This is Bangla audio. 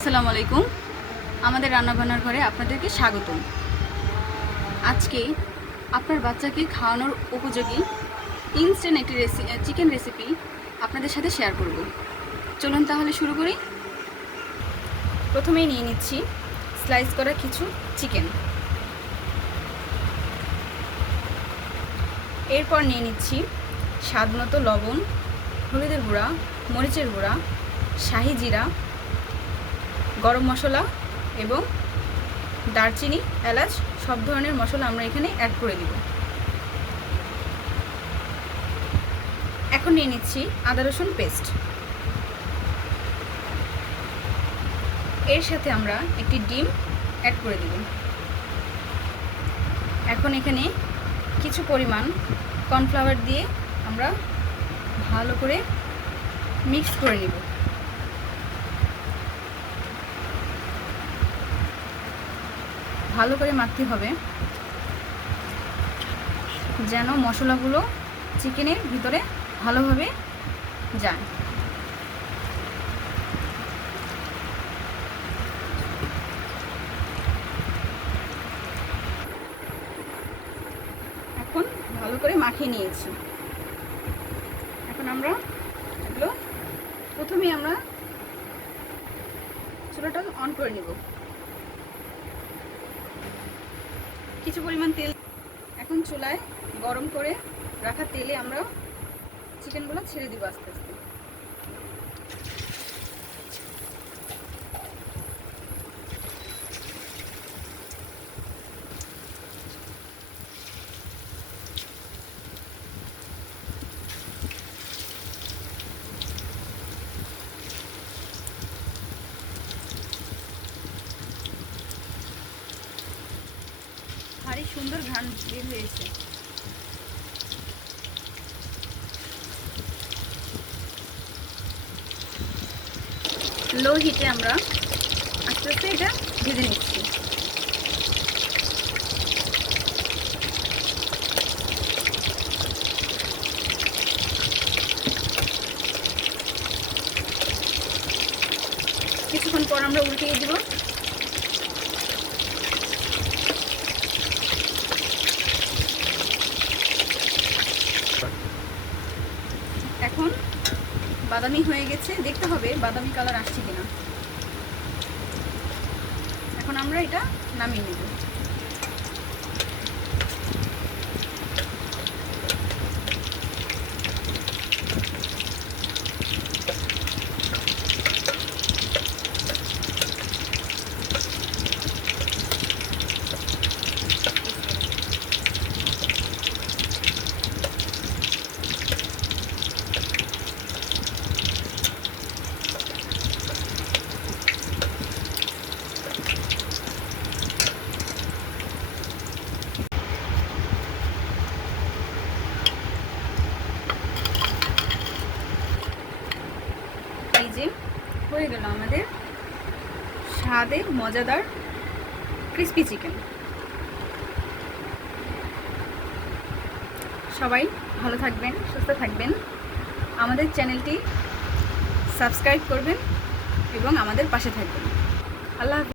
আসসালামু আলাইকুম। আমাদের রান্নাবান্নার ঘরে আপনাদেরকে স্বাগতম। আজকে আপনার বাচ্চাকে খাওয়ানোর উপযোগী ইনস্ট্যান্ট একটি চিকেন রেসিপি আপনাদের সাথে শেয়ার করব। চলুন তাহলে শুরু করি। প্রথমেই নিয়ে নিচ্ছি স্লাইস করা কিছু চিকেন। এরপর নিয়ে নিচ্ছি স্বাদ মতো লবণ, হলুদের গুঁড়া, মরিচের গুঁড়া, শাহি জিরা, গরম মশলা এবং দারচিনি, এলাচ সব ধরনের মশলা আমরা এখানে অ্যাড করে দিব। এখন নিয়ে নিচ্ছি আদা রসুন পেস্ট। এর সাথে আমরা একটি ডিম অ্যাড করে দিব। এখন এখানে কিছু পরিমাণ কর্নফ্লাওয়ার দিয়ে আমরা ভালো করে মিক্স করে নিব। ভালো করে মাখতে হবে যেন মশলাগুলো চিকেনের ভিতরে ভালোভাবে যায়। এখন ভালো করে মাখিয়ে নিয়েছি। এখন আমরা এগুলো প্রথমেই আমরা চুলাটা অন করে নিব। কিছু পরিমাণ তেল এখন চুলায় গরম করে রাখা তেলে আমরা চিকেনগুলো ছেড়ে দিব আস্তে আস্তে। ভারী সুন্দর ঘ্রাণ বের হয়েছে। লো হিটে আমরা আস্তে আস্তে এটা ভেজে নিচ্ছি। কিছুক্ষণ পর আমরা উল্টিয়ে দিব। এখন বাদামি হয়ে গেছে, দেখতে হবে বাদামি কালার আসছে কিনা। এখন আমরা এটা নামিয়ে নেব। এই যে হয়ে গেল আমাদের স্বাদে মজাদার ক্রিস্পি চিকেন। সবাই ভালো থাকবেন, সুস্থ থাকবেন। আমাদের চ্যানেলটি সাবস্ক্রাইব করবেন এবং আমাদের পাশে থাকবেন। আল্লাহ হাফেজ।